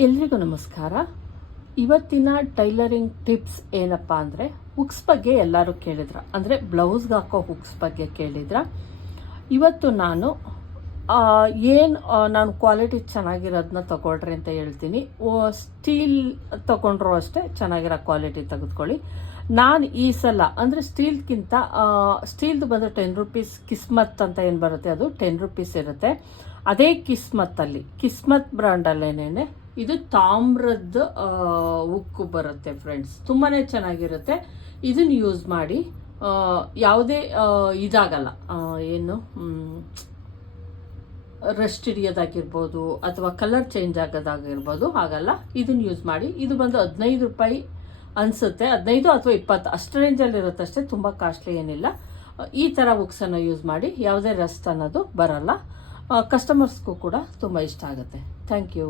ಎಲ್ರಿಗೂ ನಮಸ್ಕಾರ. ಇವತ್ತಿನ ಟೈಲರಿಂಗ್ ಟಿಪ್ಸ್ ಏನಪ್ಪ ಅಂದರೆ, ಹುಕ್ಸ್ ಬಗ್ಗೆ ಎಲ್ಲರೂ ಕೇಳಿದ್ರ? ಅಂದರೆ ಬ್ಲೌಸ್ಗೆ ಹಾಕೋ ಹುಕ್ಸ್ ಬಗ್ಗೆ ಕೇಳಿದ್ರ? ಇವತ್ತು ನಾನು ಏನು ನಾನು ಕ್ವಾಲಿಟಿ ಚೆನ್ನಾಗಿರೋದನ್ನ ತಗೊಳ್ರಿ ಅಂತ ಹೇಳ್ತೀನಿ. ಸ್ಟೀಲ್ ತಗೊಂಡ್ರು ಅಷ್ಟೇ ಚೆನ್ನಾಗಿರೋ ಕ್ವಾಲಿಟಿ ತೆಗೆದುಕೊಳ್ಳಿ. ನಾನು ಈ ಸಲ, ಅಂದರೆ ಸ್ಟೀಲ್ಗಿಂತ ಸ್ಟೀಲ್ದು ಬಂದು ಟೆನ್ ರುಪೀಸ್ ಕಿಸ್ಮತ್ ಅಂತ ಏನು ಬರುತ್ತೆ ಅದು? ಟೆನ್ ರುಪೀಸ್ ಇರುತ್ತೆ. ಅದೇ ಕಿಸ್ಮತ್ತಲ್ಲಿ, ಕಿಸ್ಮತ್ ಬ್ರ್ಯಾಂಡಲ್ಲೇನೆ ಇದು ತಾಮ್ರದ ಉಕ್ಕು ಬರುತ್ತೆ ಫ್ರೆಂಡ್ಸ್ ತುಂಬಾ ಚೆನ್ನಾಗಿರುತ್ತೆ. ಇದನ್ನು ಯೂಸ್ ಮಾಡಿ ಯಾವುದೇ ಇದಾಗಲ್ಲ. ಏನು ರೆಸ್ಟ್ ಹಿಡಿಯೋದಾಗಿರ್ಬೋದು ಅಥವಾ ಕಲರ್ ಚೇಂಜ್ ಆಗೋದಾಗಿರ್ಬೋದು, ಹಾಗಲ್ಲ. ಇದನ್ನ ಯೂಸ್ ಮಾಡಿ, ಇದು ಬಂದು ಹದಿನೈದು ರೂಪಾಯಿ ಅನಿಸುತ್ತೆ. ಹದಿನೈದು ಅಥವಾ ಇಪ್ಪತ್ತು, ಅಷ್ಟು ರೇಂಜಲ್ಲಿ ಇರುತ್ತಷ್ಟೇ ತುಂಬ ಕಾಸ್ಟ್ಲಿ ಏನಿಲ್ಲ. ಈ ಥರ ಬುಕ್ಸನ್ನು ಯೂಸ್ ಮಾಡಿ, ಯಾವುದೇ ರಸ್ಟ್ ಅನ್ನೋದು ಬರಲ್ಲ. ಕಸ್ಟಮರ್ಸ್ಗೂ ಕೂಡ ತುಂಬ ಇಷ್ಟ ಆಗುತ್ತೆ. Thank you